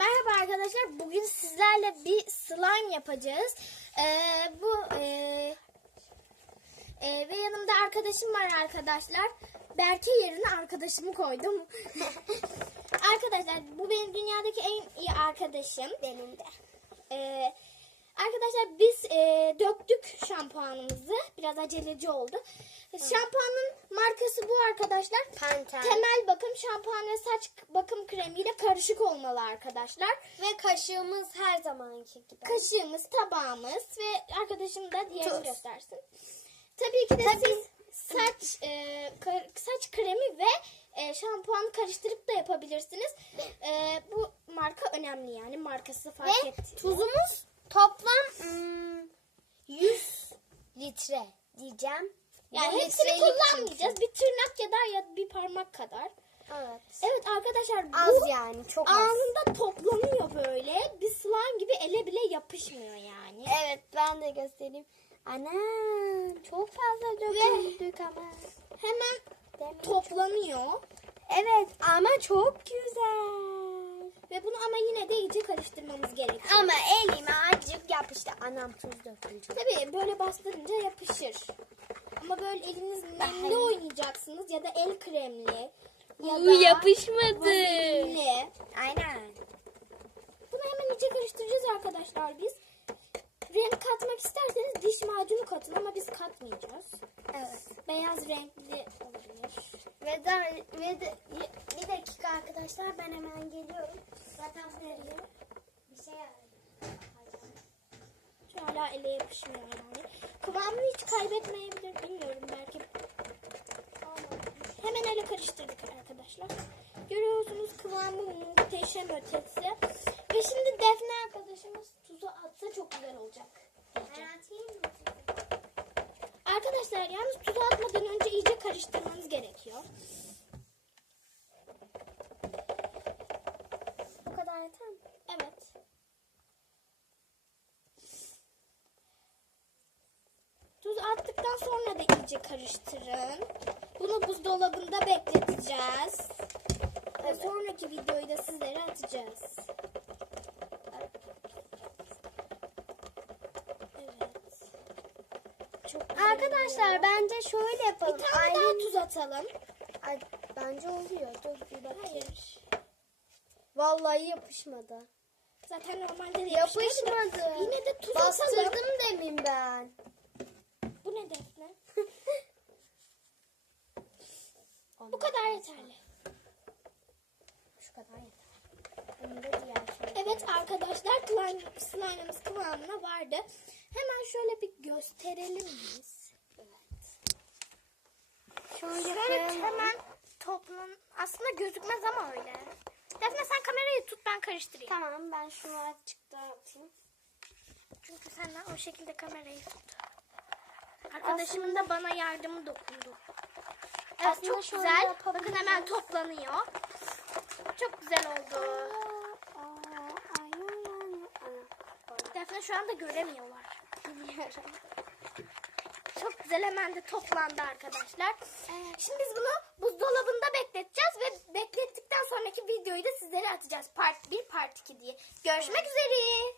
Merhaba arkadaşlar. Bugün sizlerle bir slime yapacağız. Ve yanımda arkadaşım var arkadaşlar. Berke yerine arkadaşımı koydum. Arkadaşlar bu benim dünyadaki en iyi arkadaşım. Benim de. Arkadaşlar biz döktük şampuanımızı. Biraz aceleci oldu. Şampuanın markası bu arkadaşlar. Temel bakım şampuan ve saç bakım kremiyle karışık olmalı arkadaşlar. Ve kaşığımız her zamanki gibi. Kaşığımız, tabağımız ve arkadaşım da diğerini göstersin. Tabii ki de siz saç kremi ve şampuan karıştırıp da yapabilirsiniz. Bu marka önemli yani. Markası fark etti. Tuzumuz toplam 100 litre diyeceğim. Yani hepsini kullanmayacağız. Bir tırnak ya bir parmak kadar. Evet. Evet arkadaşlar Az bu yani çok az. anında toplanıyor böyle. Bir slime gibi ele bile yapışmıyor yani. Evet ben de göstereyim. Anam çok fazla döküldük ama. Hemen toplanıyor. Evet ama çok güzel. Ve bunu ama yine de iyice karıştırmamız gerekiyor. Ama elime acık yapıştı. Anam tuz dökülecek. Tabii böyle bastırınca yapışır. Ama böyle eliniz nemli oynayacaksınız ya da el kremli ya da yapışmadı. vazelinli. Aynen. Bunu hemen iyice karıştıracağız arkadaşlar biz. Renk katmak isterseniz diş macunu katın ama biz katmayacağız. Evet. Beyaz renkli olabilir. Bir dakika arkadaşlar ben hemen geliyorum. Zaten nereye? Bir şey Şu hala ele yapışmıyor yani. Kıvamını hiç kaybetmeyebilir. Bilmiyorum belki. Hemen ele karıştırdık arkadaşlar. Görüyorsunuz kıvamı muhteşem ötesi. Ve şimdi Defne arkadaşımız tuzu atsa çok güzel olacak. Arkadaşlar yalnız tuzu atmadan önce iyice karıştırmanız gerekiyor. Bu kadar yeter mi? Evet. Tuzu attıktan sonra da iyice karıştırın. Bunu buzdolabında bekleteceğiz. Ve sonraki videoyu da sizlere atacağız. Evet. Çok güzel Arkadaşlar oluyor. bence şöyle yapalım. Bir tane daha tuz atalım. Ay, bence oluyor. Dur bir bakayım. Hayır. Vallahi yapışmadı. Zaten normalde de Yapışmadı. Yine de tuz Bastırdım atalım. demin ben. Bu ne Defne? Bu kadar yeterli. Şu kadar yeter. Bunu da diğer şey. Evet arkadaşlar slime'ımız kıvamına vardı. Hemen şöyle bir gösterelim biz. Evet. Şöyle hemen toplan. Aslında gözükmez ama öyle. Defne sen kamerayı tut ben karıştırayım. Tamam ben şunu azıcık daha atayım. Çünkü sen o şekilde kamerayı tut. Arkadaşımın da bana yardımı dokundu. Evet Aslında çok şöyle güzel. yapabiliriz. Bakın hemen toplanıyor. Çok güzel oldu. Defne şu anda göremiyorlar. Biliyorum. Çok güzel hemen de toplandı arkadaşlar. Şimdi biz bunu buzdolabında bekleteceğiz ve beklettikten sonraki videoyu da sizlere atacağız. Part 1, Part 2 diye. Görüşmek üzere.